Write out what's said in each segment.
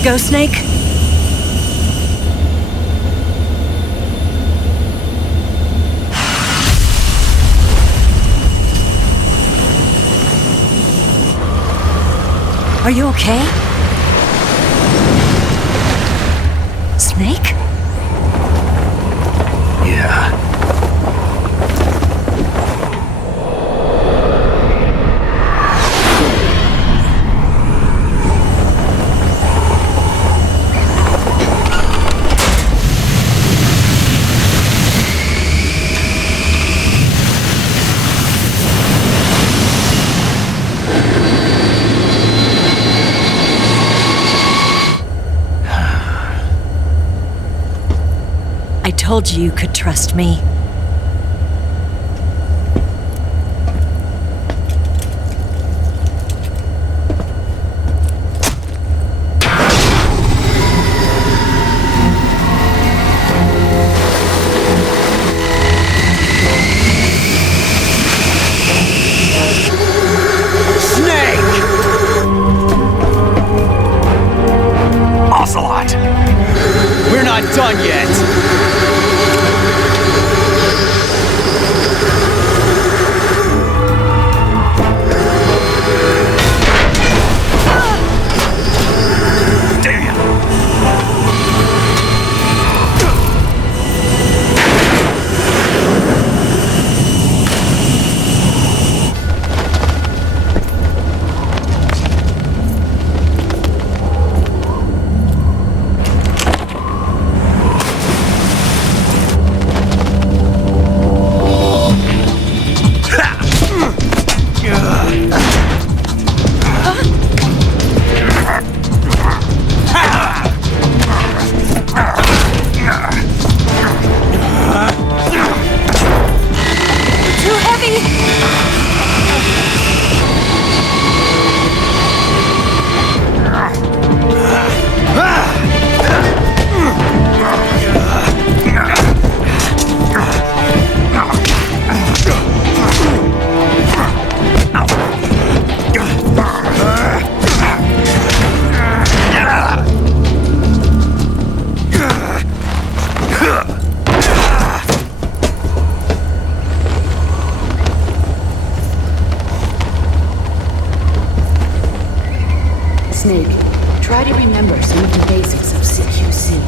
to go, Snake? Are you okay? Snake? Yeah. I told you you could trust me. Ocelot! We're not done yet! Snake, try to remember some of the basics of CQC.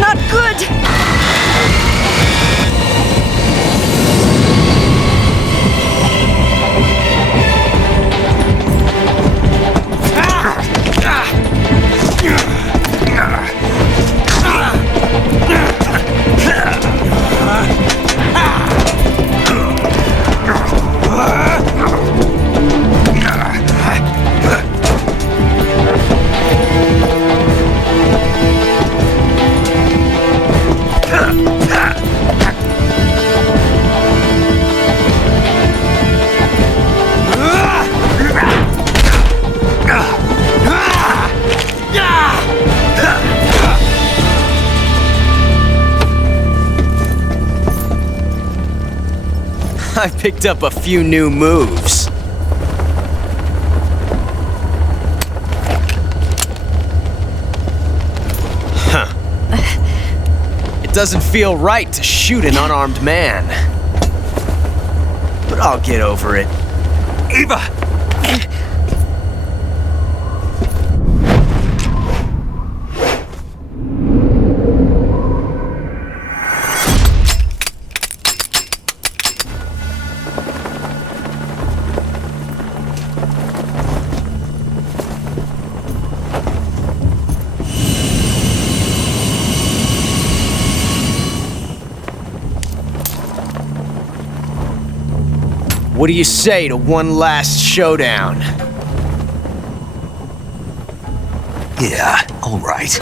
Not good! I picked up a few new moves. Huh. It doesn't feel right to shoot an unarmed man. But I'll get over it. Eva! What do you say to one last showdown? Yeah, all right.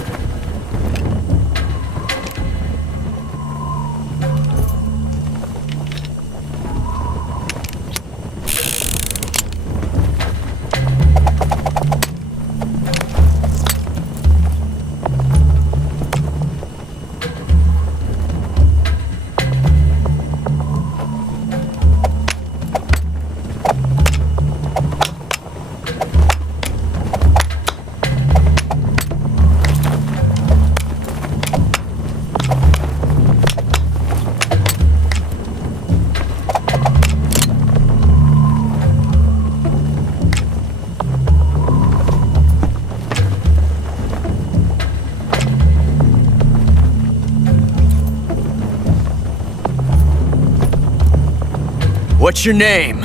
What's your name?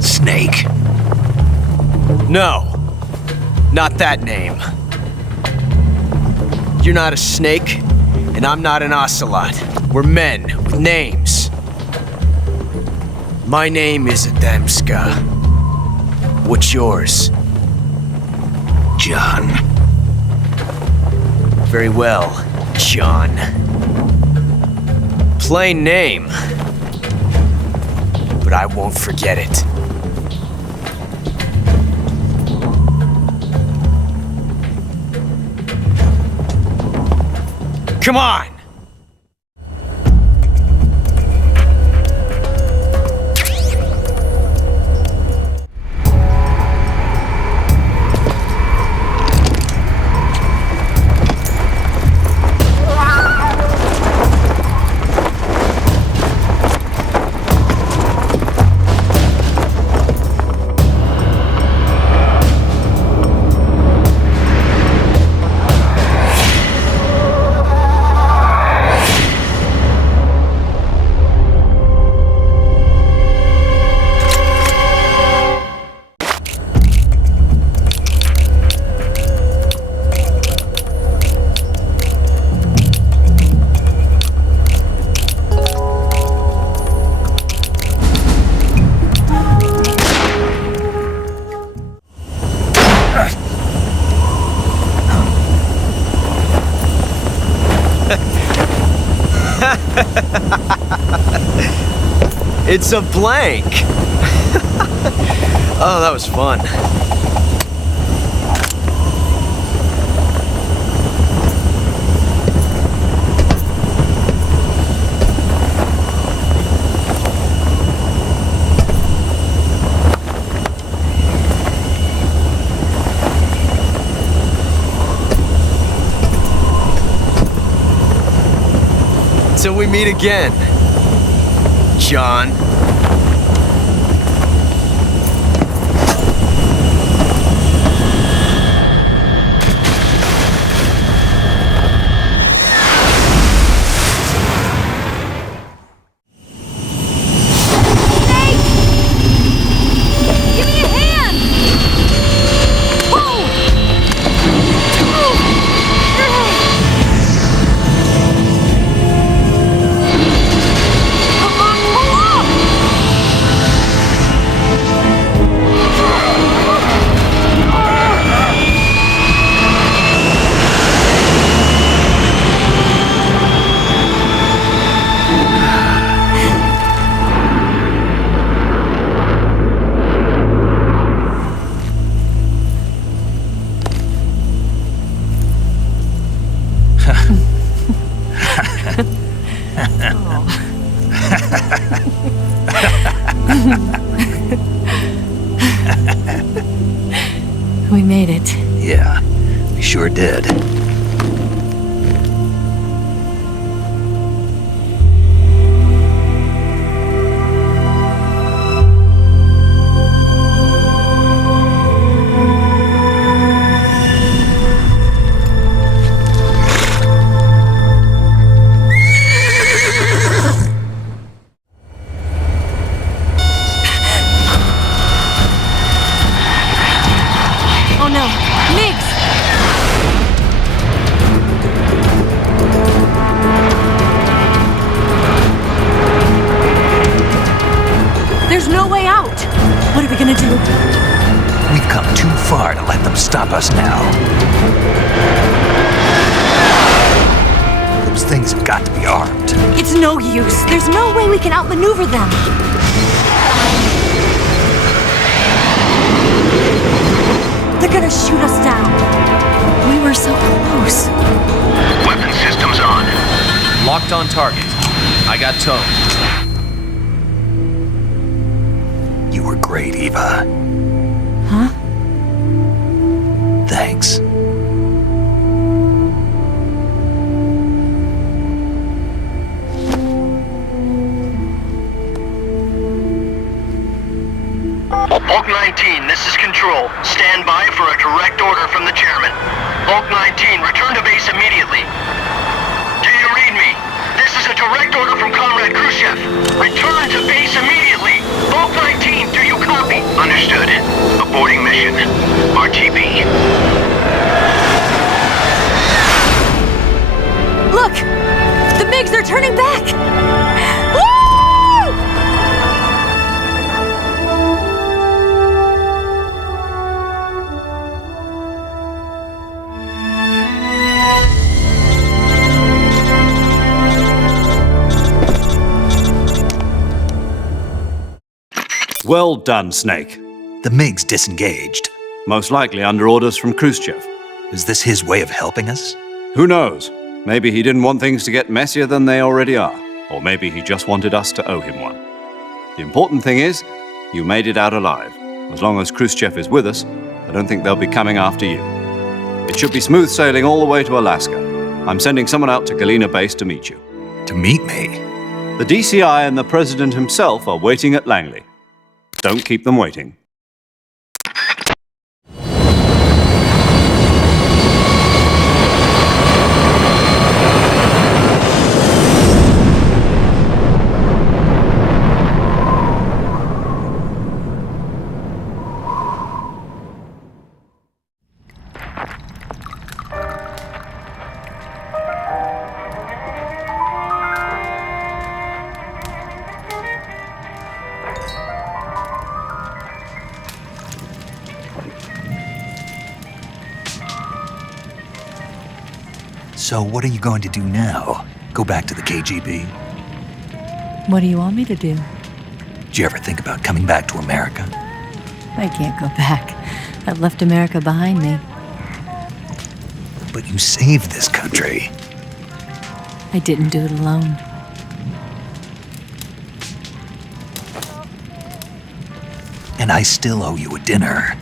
Snake. No, not that name. You're not a snake, and I'm not an ocelot. We're men with names. My name is Adamska. What's yours? John. Very well, John. Plain name, but I won't forget it. Come on! It's a blank! Oh, that was fun. Till we meet again, John. We made it. Yeah, we sure did. Oh no, Migs! There's no way out! What are we gonna do? We've come too far to let them stop us now. Those things have got to be armed. It's no use. There's no way we can outmaneuver them. They're gonna shoot us down. We were so close. Weapon systems on. Locked on target. I got towed. You were great, Eva. Huh? Thanks. Vol.19, this is Control. Stand by for a direct order from the chairman. Vol.19, return to base immediately. Do you read me? This is a direct order Well done, Snake. The MiG's disengaged. Most likely under orders from Khrushchev. Is this his way of helping us? Who knows? Maybe he didn't want things to get messier than they already are. Or maybe he just wanted us to owe him one. The important thing is, you made it out alive. As long as Khrushchev is with us, I don't think they'll be coming after you. It should be smooth sailing all the way to Alaska. I'm sending someone out to Galena Base to meet you. To meet me? The DCI and the President himself are waiting at Langley. Don't keep them waiting. So what are you going to do now? Go back to the KGB? What do you want me to do? Did you ever think about coming back to America? I can't go back. I've left America behind me. But you saved this country. I didn't do it alone. And I still owe you a dinner.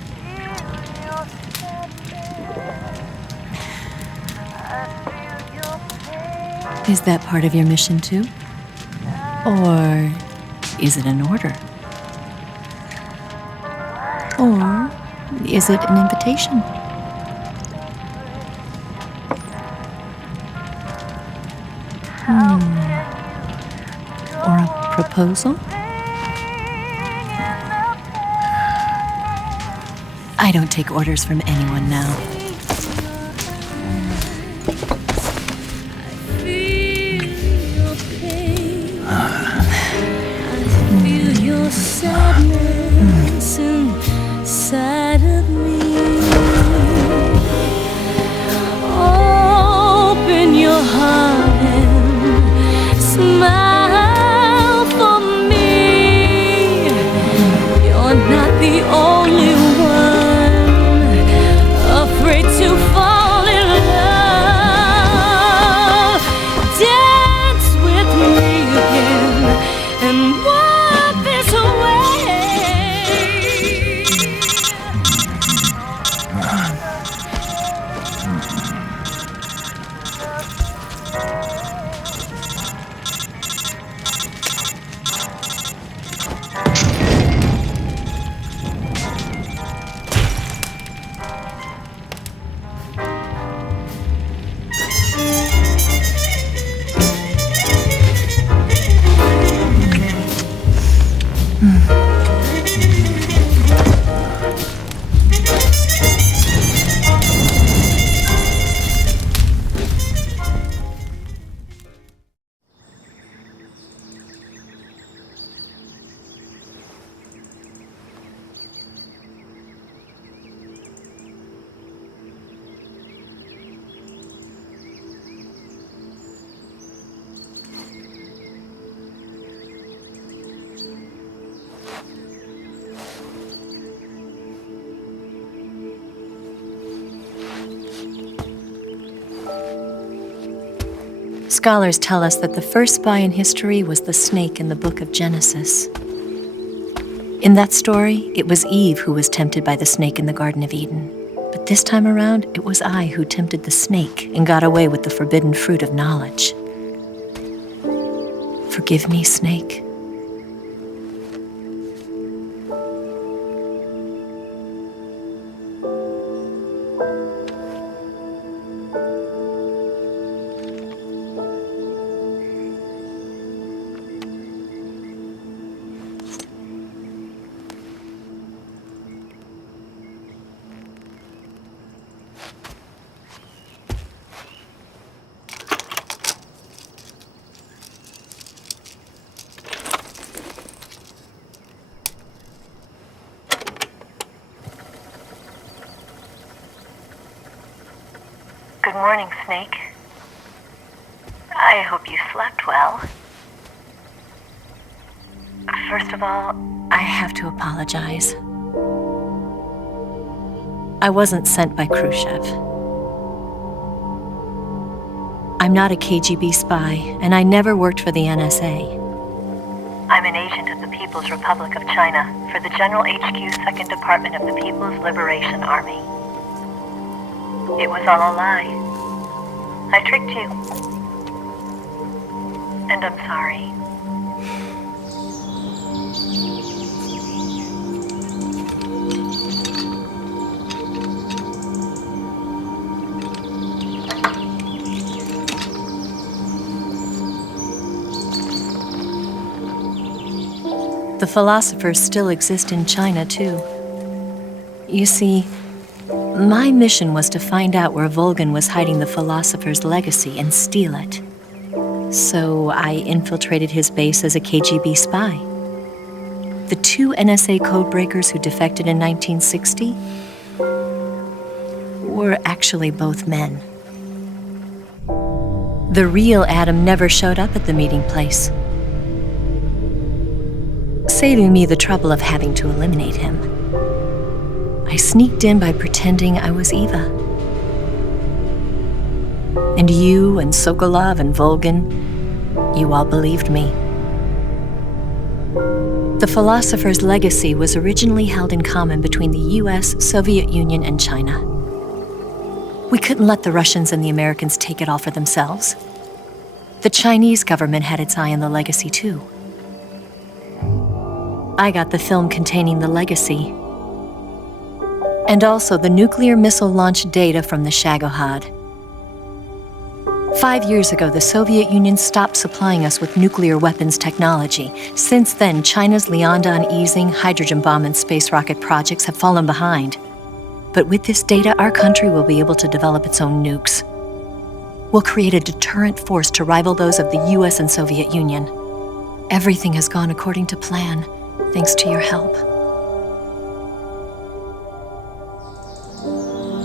Is that part of your mission too? Or is it an order? Or is it an invitation? Or a proposal? I don't take orders from anyone now. Sadness inside of me. Open your heart and smile for me. You're not the only one afraid to fall in love. Dance with me again and walk this way. Scholars tell us that the first spy in history was the snake in the book of Genesis. In that story, it was Eve who was tempted by the snake in the Garden of Eden. But this time around, it was I who tempted the snake and got away with the forbidden fruit of knowledge. Forgive me, snake. Good morning, Snake. I hope you slept well. First of all, I have to apologize. I wasn't sent by Khrushchev. I'm not a KGB spy, and I never worked for the NSA. I'm an agent of the People's Republic of China for the General HQ 2nd Department of the People's Liberation Army. It was all a lie. I tricked you. And I'm sorry. The philosophers still exist in China, too. You see, my mission was to find out where Volgin was hiding the philosopher's legacy and steal it. So I infiltrated his base as a KGB spy. The 2 NSA codebreakers who defected in 1960 were actually both men. The real Adam never showed up at the meeting place, saving me the trouble of having to eliminate him. I sneaked in by pretending I was Eva. And you and Sokolov and Volgin, you all believed me. The philosopher's legacy was originally held in common between the US, Soviet Union, and China. We couldn't let the Russians and the Americans take it all for themselves. The Chinese government had its eye on the legacy, too. I got the film containing the legacy, and also the nuclear missile launch data from the Shagohod. 5 years ago, the Soviet Union stopped supplying us with nuclear weapons technology. Since then, China's Liaodong easing, hydrogen bomb, and space rocket projects have fallen behind. But with this data, our country will be able to develop its own nukes. We'll create a deterrent force to rival those of the US and Soviet Union. Everything has gone according to plan, thanks to your help.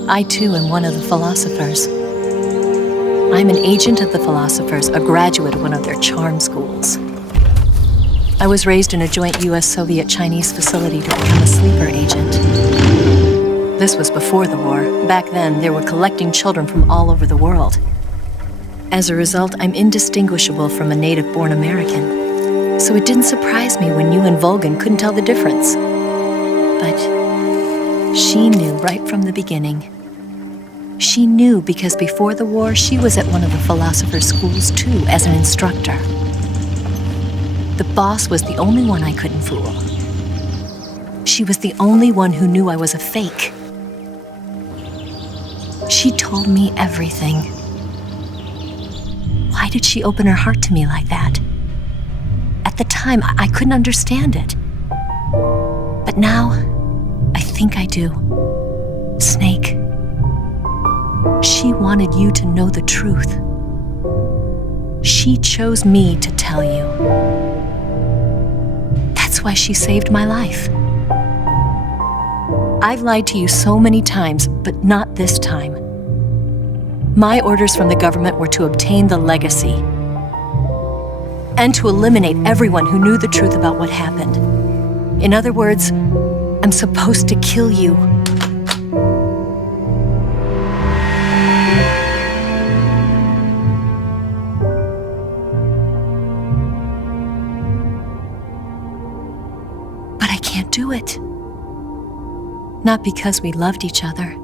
I, too, am one of the philosophers. I'm an agent of the philosophers, a graduate of one of their charm schools. I was raised in a joint US-Soviet-Chinese facility to become a sleeper agent. This was before the war. Back then, they were collecting children from all over the world. As a result, I'm indistinguishable from a native-born American. So it didn't surprise me when you and Volgin couldn't tell the difference. But she knew right from the beginning. She knew because before the war, she was at one of the philosopher's schools too, as an instructor. The boss was the only one I couldn't fool. She was the only one who knew I was a fake. She told me everything. Why did she open her heart to me like that? At the time, I couldn't understand it. But now, I think I do. Snake. She wanted you to know the truth. She chose me to tell you. That's why she saved my life. I've lied to you so many times, but not this time. My orders from the government were to obtain the legacy and to eliminate everyone who knew the truth about what happened. In other words, I'm supposed to kill you. But I can't do it. Not because we loved each other,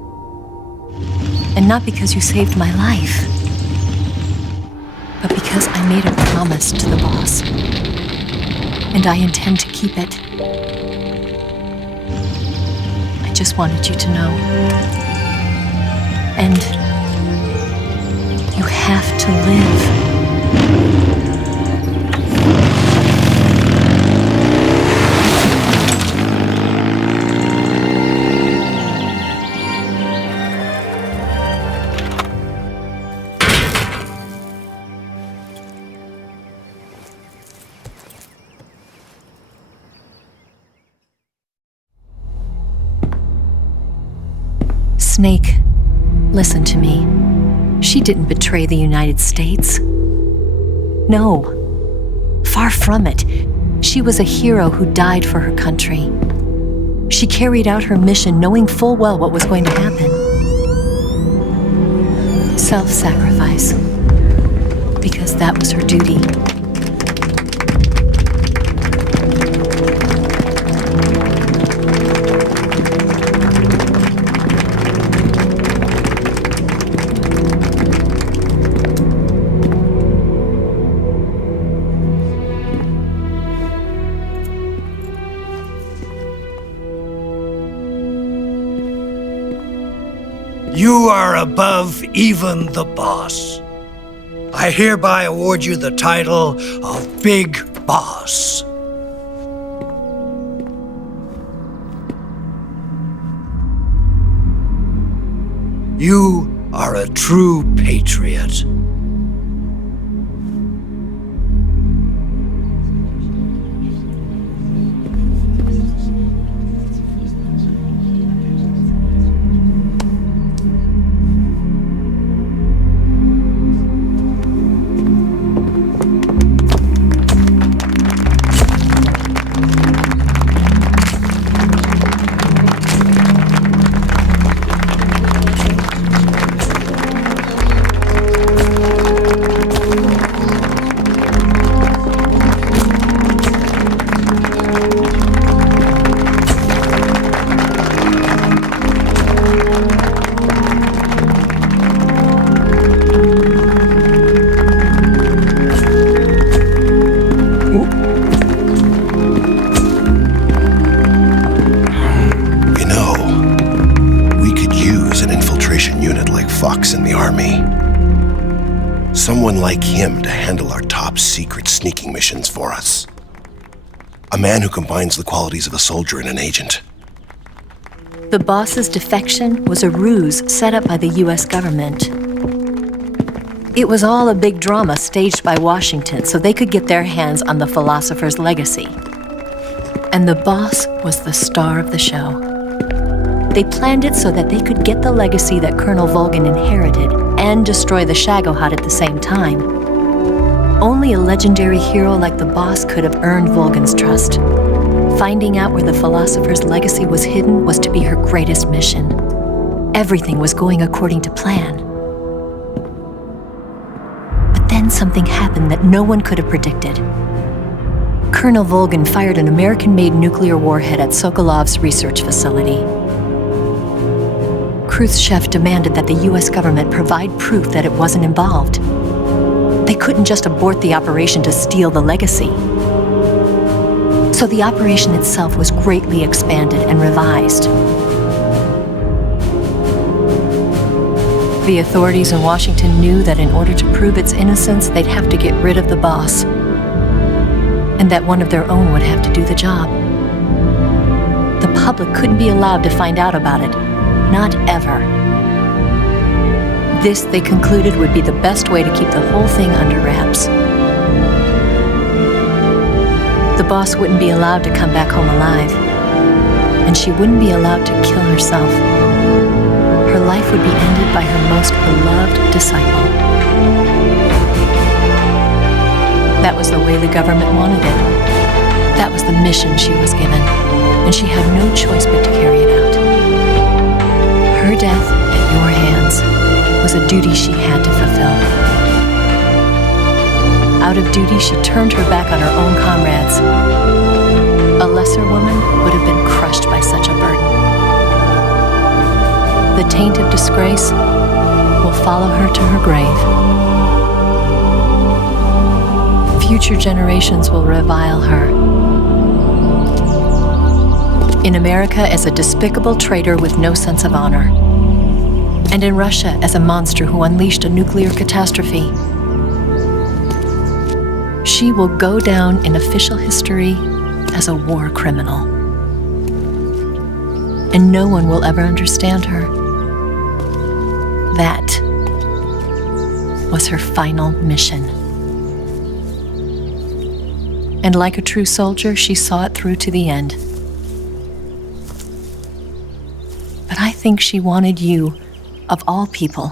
and not because you saved my life, but because I made a promise to the boss, and I intend to keep it. I just wanted you to know. And you have to live. Snake, listen to me. She didn't betray the United States. No, far from it. She was a hero who died for her country. She carried out her mission knowing full well what was going to happen. Self-sacrifice. Because that was her duty. You are above even the boss. I hereby award you the title of Big Boss. You are a true patriot. In the army. Someone like him to handle our top secret sneaking missions for us. A man who combines the qualities of a soldier and an agent. The boss's defection was a ruse set up by the US government. It was all a big drama staged by Washington so they could get their hands on the philosopher's legacy. And the boss was the star of the show. They planned it so that they could get the legacy that Colonel Volgin inherited and destroy the Shagohod at the same time. Only a legendary hero like the boss could have earned Volgin's trust. Finding out where the philosopher's legacy was hidden was to be her greatest mission. Everything was going according to plan. But then something happened that no one could have predicted. Colonel Volgin fired an American-made nuclear warhead at Sokolov's research facility. Khrushchev demanded that the US government provide proof that it wasn't involved. They couldn't just abort the operation to steal the legacy. So the operation itself was greatly expanded and revised. The authorities in Washington knew that in order to prove its innocence, they'd have to get rid of the boss, and that one of their own would have to do the job. The public couldn't be allowed to find out about it. Not ever. This, they concluded, would be the best way to keep the whole thing under wraps. The boss wouldn't be allowed to come back home alive, and she wouldn't be allowed to kill herself. Her life would be ended by her most beloved disciple. That was the way the government wanted it. That was the mission she was given, and she had no choice but to carry it out. Her death at your hands was a duty she had to fulfill. Out of duty, she turned her back on her own comrades. A lesser woman would have been crushed by such a burden. The taint of disgrace will follow her to her grave. Future generations will revile her. In America as a despicable traitor with no sense of honor. And in Russia as a monster who unleashed a nuclear catastrophe. She will go down in official history as a war criminal. And no one will ever understand her. That was her final mission. And like a true soldier, she saw it through to the end. But I think she wanted you, of all people,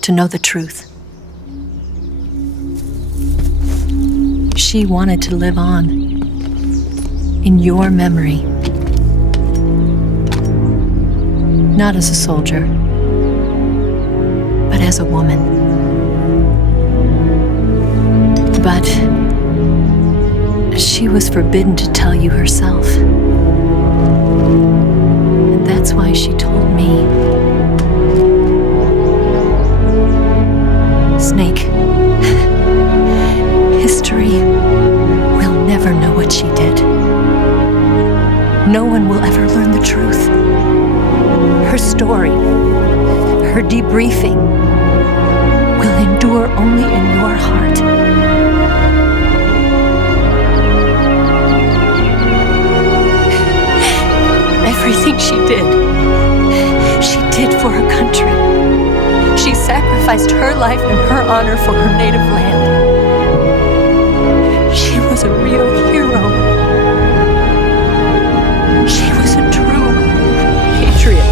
to know the truth. She wanted to live on. in your memory. Not as a soldier, but as a woman. But she was forbidden to tell you herself. And that's why she told me. Snake, history will never know what she did. No one will ever learn the truth. Her story, her debriefing, will endure only in your heart. Everything she did for her country. She sacrificed her life and her honor for her native land. She was a real hero. She was a true patriot.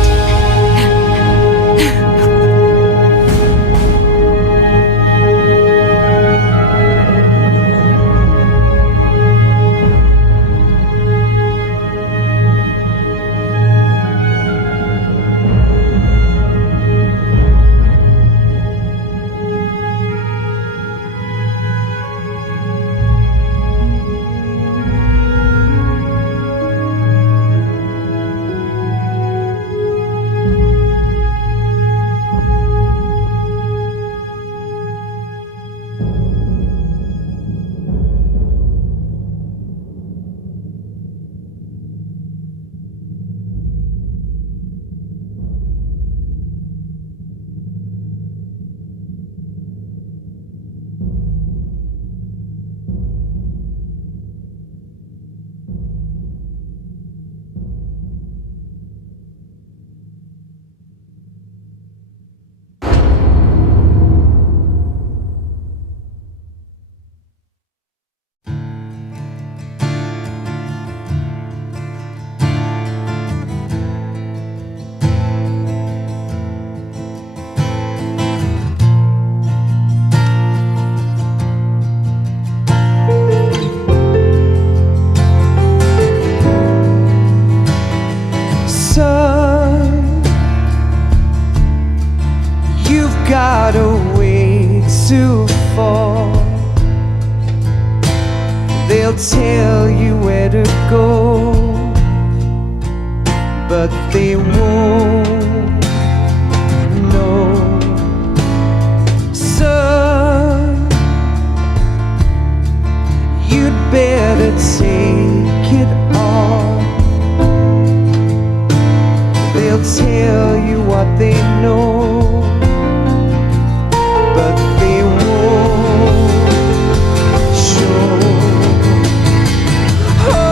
They'll tell you where to go, but they won't know. Son, you'd better take it all. They'll tell you what they know, but they won't show. Oh,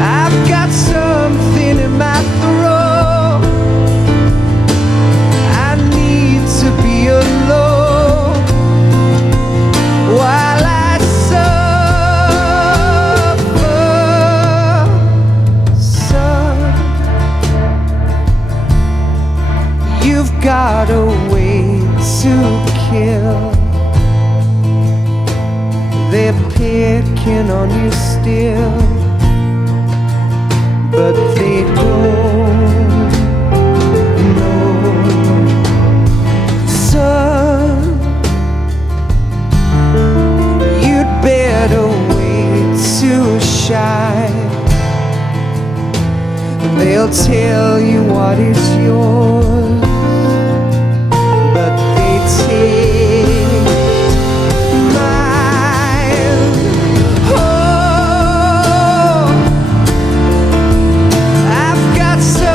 I've got something in my throat. I need to be alone while I suffer. Son, you've got a way to kill. They're picking on you still, but they don't know. Son, you'd better wait to shine. They'll tell you what is yours, but they take mine. Oh, I've got some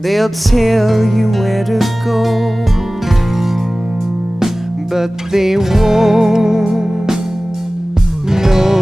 They'll tell you where to go, but they won't know.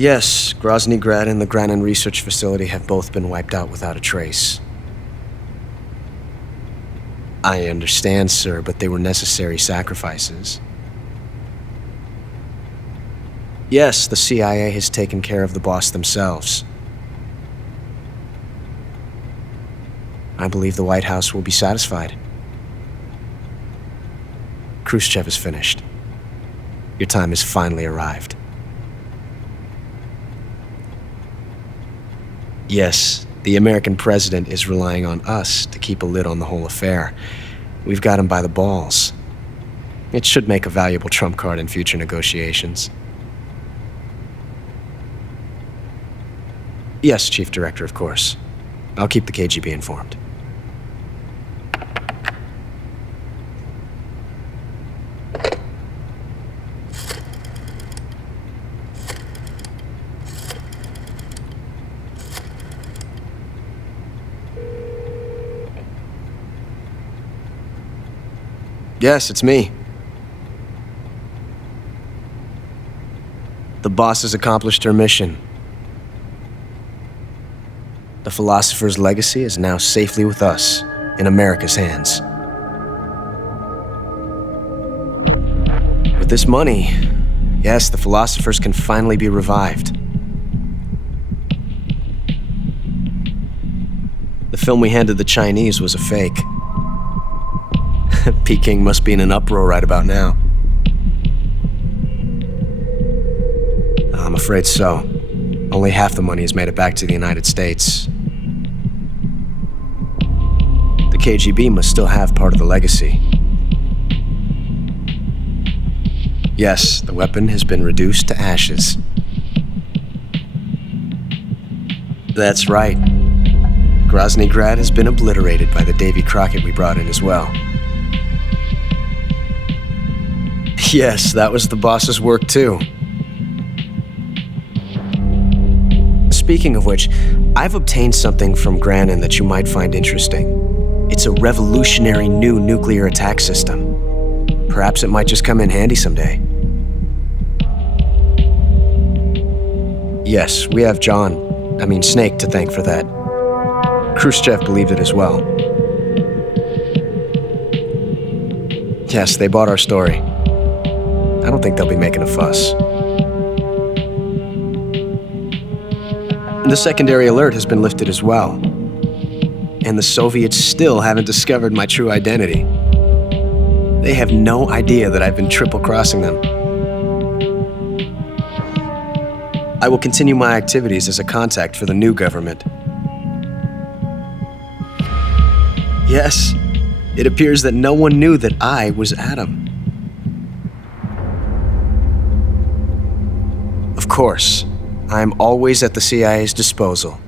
Yes, Grozny Grad and the Granin Research Facility have both been wiped out without a trace. I understand, sir, but they were necessary sacrifices. Yes, the CIA has taken care of the boss themselves. I believe the White House will be satisfied. Khrushchev is finished. Your time has finally arrived. Yes, the American president is relying on us to keep a lid on the whole affair. We've got him by the balls. It should make a valuable trump card in future negotiations. Yes, Chief Director, of course. I'll keep the KGB informed. Yes, it's me. The boss has accomplished her mission. The philosopher's legacy is now safely with us, in America's hands. With this money, yes, the philosophers can finally be revived. The film we handed the Chinese was a fake. Peking must be in an uproar right about now. I'm afraid so. Only half the money has made it back to the United States. The KGB must still have part of the legacy. Yes, the weapon has been reduced to ashes. That's right. Grozny Grad has been obliterated by the Davy Crockett we brought in as well. Yes, that was the boss's work too. Speaking of which, I've obtained something from Grannon that you might find interesting. It's a revolutionary new nuclear attack system. Perhaps it might just come in handy someday. Yes, we have Snake to thank for that. Khrushchev believed it as well. Yes, they bought our story. I don't think they'll be making a fuss. The secondary alert has been lifted as well. And the Soviets still haven't discovered my true identity. They have no idea that I've been triple-crossing them. I will continue my activities as a contact for the new government. Yes, it appears that no one knew that I was Adam. Of course, I am always at the CIA's disposal,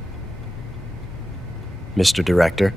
Mr. Director.